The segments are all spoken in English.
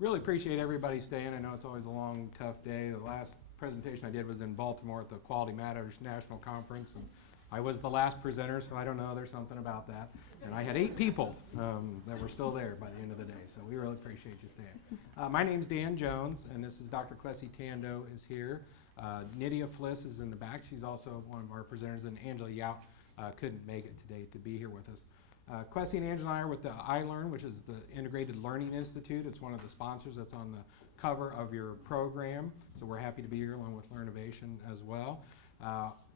Really appreciate everybody staying. I know it's always a long, tough day. The last presentation I did was in Baltimore at the Quality Matters National Conference, and I was the last presenter, so I don't know, there's something about that. And I had 8 people that were still there by the end of the day, so we really appreciate you staying. My name's Dan Jones, and this is Dr. Kwesi Tandoh is here. Nidia Flis is in the back. She's also one of our presenters, and Angelia Yount couldn't make it today to be here with us. Kwesi and Angela and I are with the iLearn, which is the Integrated Learning Institute. It's one of the sponsors that's on the cover of your program, so we're happy to be here along with Learnovation as well.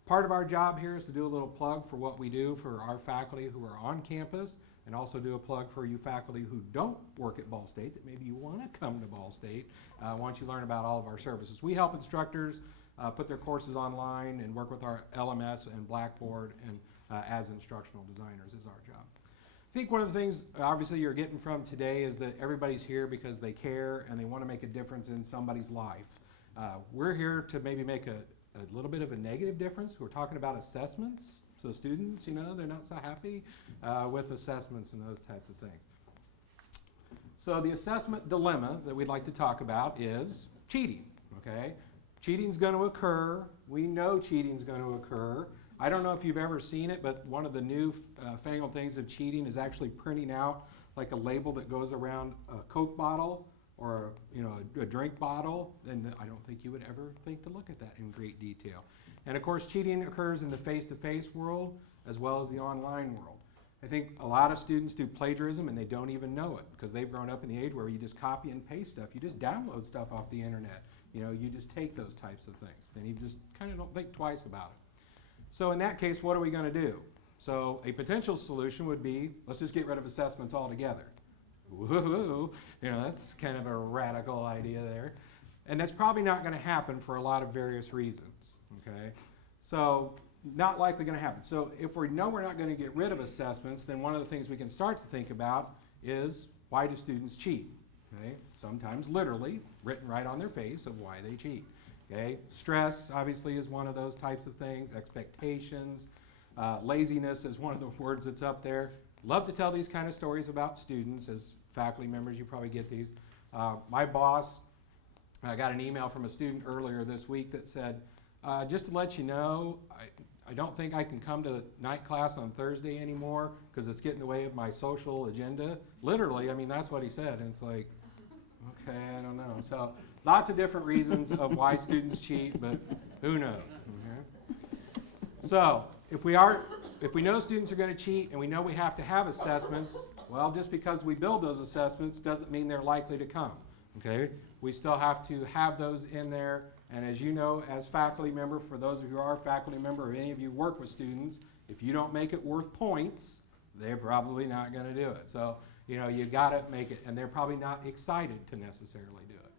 Part of our job here is to do a little plug for what we do for our faculty who are on campus, and also do a plug for you faculty who don't work at Ball State, that maybe you want to come to Ball State once you learn about all of our services. We help instructors put their courses online and work with our LMS and Blackboard, and as instructional designers is our job. I think one of the things obviously you're getting from today is that everybody's here because they care and they want to make a difference in somebody's life. We're here to maybe make a little bit of a negative difference. We're talking about assessments, so students, you know, they're not so happy with assessments and those types of things. So the assessment dilemma that we'd like to talk about is cheating, okay? Cheating's going to occur. We know cheating's going to occur. I don't know if you've ever seen it, but one of the new fangled things of cheating is actually printing out like a label that goes around a Coke bottle or a drink bottle, and I don't think you would ever think to look at that in great detail. And of course, cheating occurs in the face-to-face world as well as the online world. I think a lot of students do plagiarism and they don't even know it because they've grown up in the age where you just copy and paste stuff. You just download stuff off the internet. You just take those types of things, and you just kind of don't think twice about it. So in that case, what are we going to do? So a potential solution would be, let's just get rid of assessments altogether. Woohoo! That's kind of a radical idea there. And that's probably not going to happen for a lot of various reasons, okay? So not likely going to happen. So if we know we're not going to get rid of assessments, then one of the things we can start to think about is, why do students cheat? Okay? Sometimes literally written right on their face of why they cheat. Okay? Stress obviously is one of those types of things. Expectations, laziness is one of the words that's up there. Love to tell these kind of stories about students. As faculty members, you probably get these. My boss, I got an email from a student earlier this week that said, just to let you know, I don't think I can come to night class on Thursday anymore because it's getting in the way of my social agenda. Literally, I mean, that's what he said. And it's like, okay, I don't know. So lots of different reasons of why students cheat, but who knows? Okay? So if we know students are going to cheat and we know we have to have assessments, well, just because we build those assessments doesn't mean they're likely to come. Okay? We still have to have those in there. And as you know, as faculty member, for those of you who are faculty member or any of you work with students, if you don't make it worth points, they're probably not going to do it. So, you got to make it, and they're probably not excited to necessarily do it.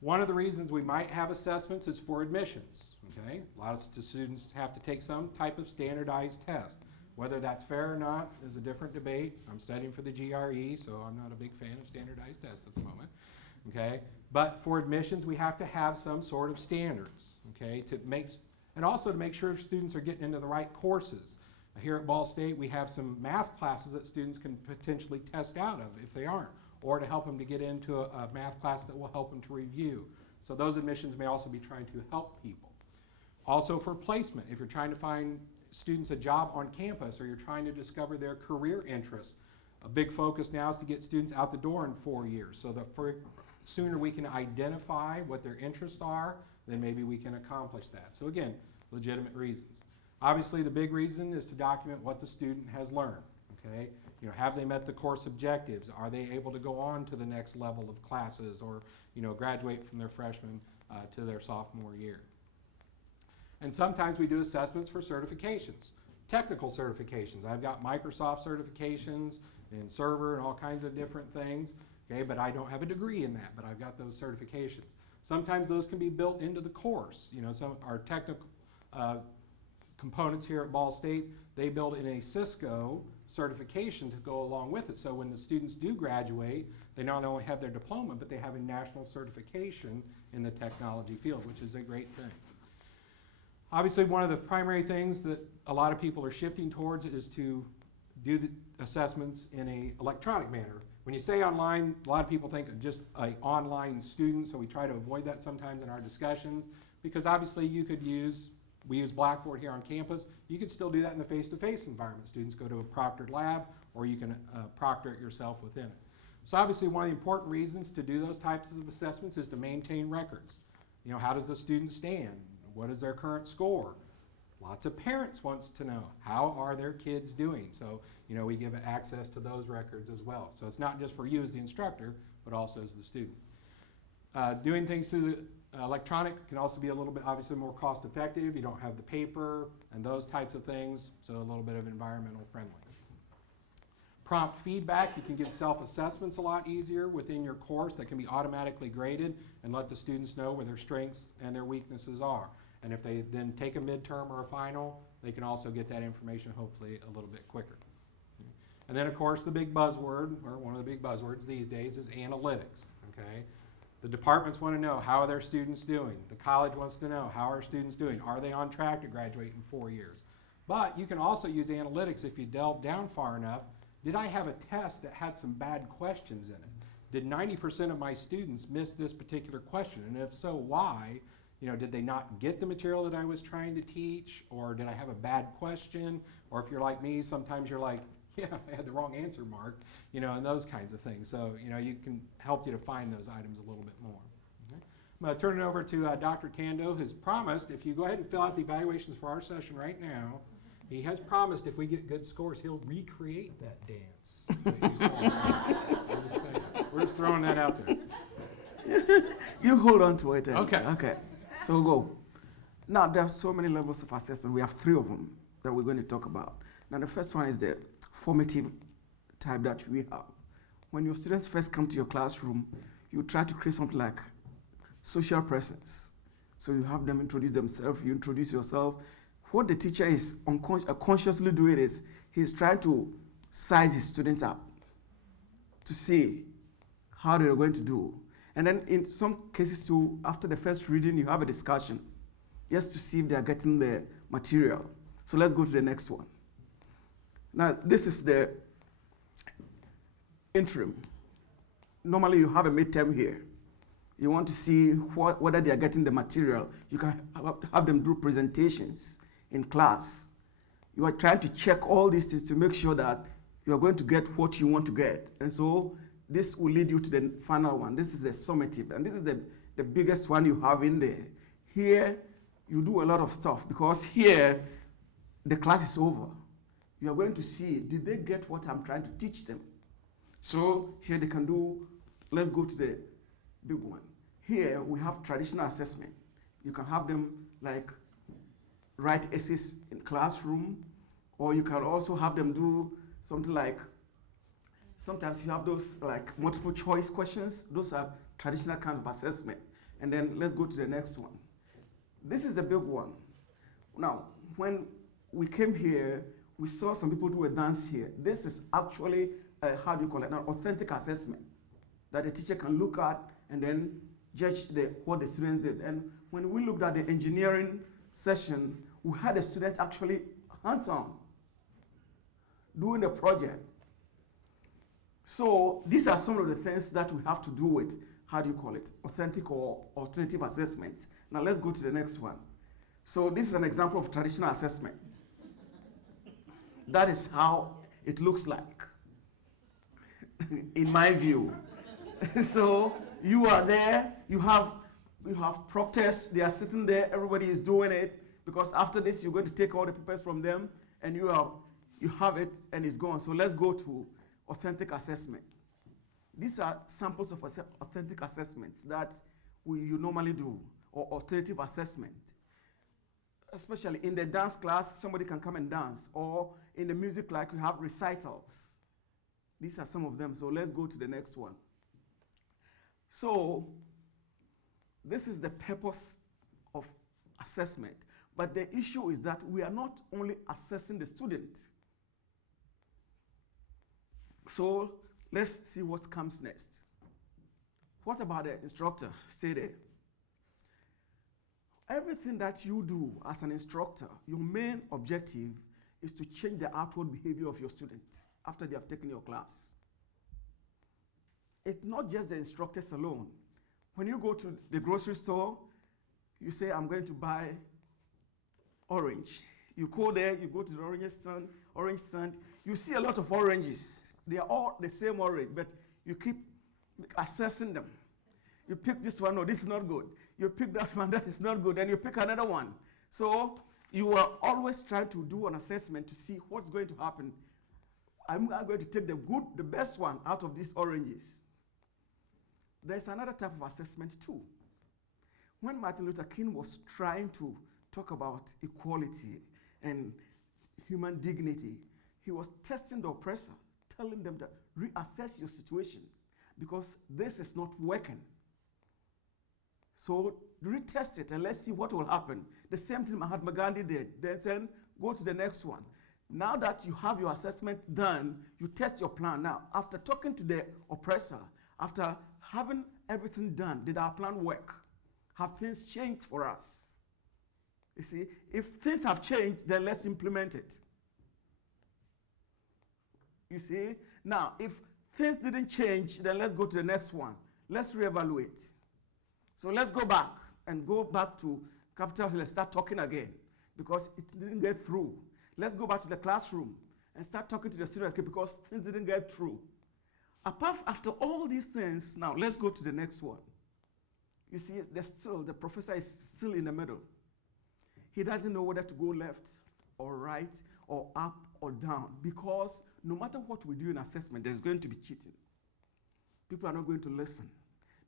One of the reasons we might have assessments is for admissions. Okay? A lot of students have to take some type of standardized test. Whether that's fair or not is a different debate. I'm studying for the GRE, so I'm not a big fan of standardized tests at the moment. Okay? But for admissions, we have to have some sort of standards, okay, and also to make sure students are getting into the right courses. Here at Ball State, we have some math classes that students can potentially test out of if they aren't, or to help them to get into a math class that will help them to review. So those admissions may also be trying to help people. Also for placement, if you're trying to find students a job on campus or you're trying to discover their career interests, a big focus now is to get students out the door in 4 years. So the sooner we can identify what their interests are, then maybe we can accomplish that. So again, legitimate reasons. Obviously the big reason is to document what the student has learned. Okay? Have they met the course objectives? Are they able to go on to the next level of classes or graduate from their freshman to their sophomore year? And sometimes we do assessments for certifications, technical certifications. I've got Microsoft certifications and server and all kinds of different things. Okay, but I don't have a degree in that, but I've got those certifications. Sometimes those can be built into the course. Some of our technical components here at Ball State, they build in a Cisco certification to go along with it. So when the students do graduate, they not only have their diploma, but they have a national certification in the technology field, which is a great thing. Obviously, one of the primary things that a lot of people are shifting towards is to do the assessments in an electronic manner. When you say online, a lot of people think of just an online student, so we try to avoid that sometimes in our discussions, because obviously we use Blackboard here on campus. You could still do that in the face-to-face environment. Students go to a proctored lab, or you can proctor it yourself within it. So obviously one of the important reasons to do those types of assessments is to maintain records. How does the student stand? What is their current score? Lots of parents wants to know, how are their kids doing? So, we give access to those records as well. So it's not just for you as the instructor, but also as the student. Doing things through the electronic can also be a little bit obviously more cost effective. You don't have the paper and those types of things, so a little bit of environmental friendly. Prompt feedback, you can get self-assessments a lot easier within your course that can be automatically graded and let the students know where their strengths and their weaknesses are. And if they then take a midterm or a final, they can also get that information hopefully a little bit quicker. And then of course the big buzzword, or one of the big buzzwords these days, is analytics, okay? The departments want to know, how are their students doing? The college wants to know, how are students doing? Are they on track to graduate in 4 years? But you can also use analytics if you delve down far enough. Did I have a test that had some bad questions in it? Did 90% of my students miss this particular question? And if so, why? Did they not get the material that I was trying to teach? Or did I have a bad question? Or if you're like me, sometimes you're like, yeah, I had the wrong answer marked, and those kinds of things. So, you can help you to find those items a little bit more. Okay? I'm going to turn it over to Dr. Tandoh, who's promised, if you go ahead and fill out the evaluations for our session right now, he has promised if we get good scores, he'll recreate that dance. We're just throwing that out there. You hold on to it. Okay. So go. Now, there are so many levels of assessment. We have 3 of them that we're going to talk about. Now, the first one is the formative type that we have. When your students first come to your classroom, you try to create something like social presence. So you have them introduce themselves, you introduce yourself. What the teacher is unconsciously doing is he's trying to size his students up to see how they're going to do. And then in some cases too, after the first reading, you have a discussion just to see if they're getting the material. So let's go to the next one. Now, this is the interim. Normally, you have a midterm here. You want to see whether they are getting the material. You can have them do presentations in class. You are trying to check all these things to make sure that you are going to get what you want to get. And so this will lead you to the final one. This is the summative, and this is the biggest one you have in there. Here, you do a lot of stuff because here, the class is over. You are going to see, did they get what I'm trying to teach them? So here they can do, let's go to the big one. Here we have traditional assessment. You can have them like write essays in classroom, or you can also have them do something like, sometimes you have those like multiple choice questions. Those are traditional kind of assessment. And then let's go to the next one. This is the big one. Now, when we came here, we saw some people do a dance here. This is actually, how do you call it, an authentic assessment that the teacher can look at and then judge what the students did. And when we looked at the engineering session, we had the students actually hands-on doing the project. So these are some of the things that we have to do with, how do you call it, authentic or alternative assessments. Now let's go to the next one. So this is an example of traditional assessment. That is how it looks like, in my view. So you are there, you have proctors, they are sitting there, everybody is doing it, because after this you're going to take all the papers from them, and you have it, and it's gone. So let's go to authentic assessment. These are samples of authentic assessments that you normally do, or alternative assessment. Especially in the dance class, somebody can come and dance, or in the music class, you have recitals. These are some of them, so let's go to the next one. So this is the purpose of assessment, but the issue is that we are not only assessing the student. So let's see what comes next. What about the instructor? Stay there. Everything that you do as an instructor, your main objective is to change the outward behavior of your students after they have taken your class. it's not just the instructors alone. When you go to the grocery store, you say, I'm going to buy orange. You go there, you go to the orange stand, you see a lot of oranges. They are all the same orange, but you keep assessing them. You pick this one, no, this is not good. You pick that one, that is not good, and you pick another one. So you are always trying to do an assessment to see what's going to happen. I'm going to take the best one out of these oranges. There's another type of assessment too. When Martin Luther King was trying to talk about equality and human dignity, he was testing the oppressor, telling them to reassess your situation because this is not working. So retest it and let's see what will happen. The same thing Mahatma Gandhi did. They said, go to the next one. Now that you have your assessment done, you test your plan. Now, after talking to the oppressor, after having everything done, did our plan work? Have things changed for us? You see, if things have changed, then let's implement it. You see? Now, if things didn't change, then let's go to the next one. Let's reevaluate. So let's go back to Capitol Hill and start talking again because it didn't get through. Let's go back to the classroom and start talking to the students because things didn't get through. After all these things, now let's go to the next one. You see, the professor is still in the middle. He doesn't know whether to go left or right or up or down because no matter what we do in assessment, there's going to be cheating. People are not going to listen.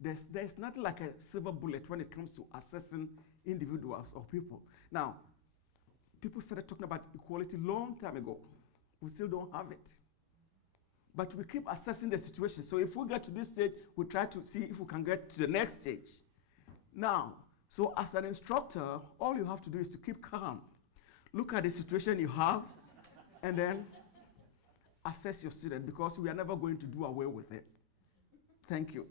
There's nothing like a silver bullet when it comes to assessing individuals or people. Now, people started talking about equality long time ago. We still don't have it. But we keep assessing the situation. So if we get to this stage, we try to see if we can get to the next stage. Now, so as an instructor, all you have to do is to keep calm. Look at the situation you have, and then assess your student because we are never going to do away with it. Thank you.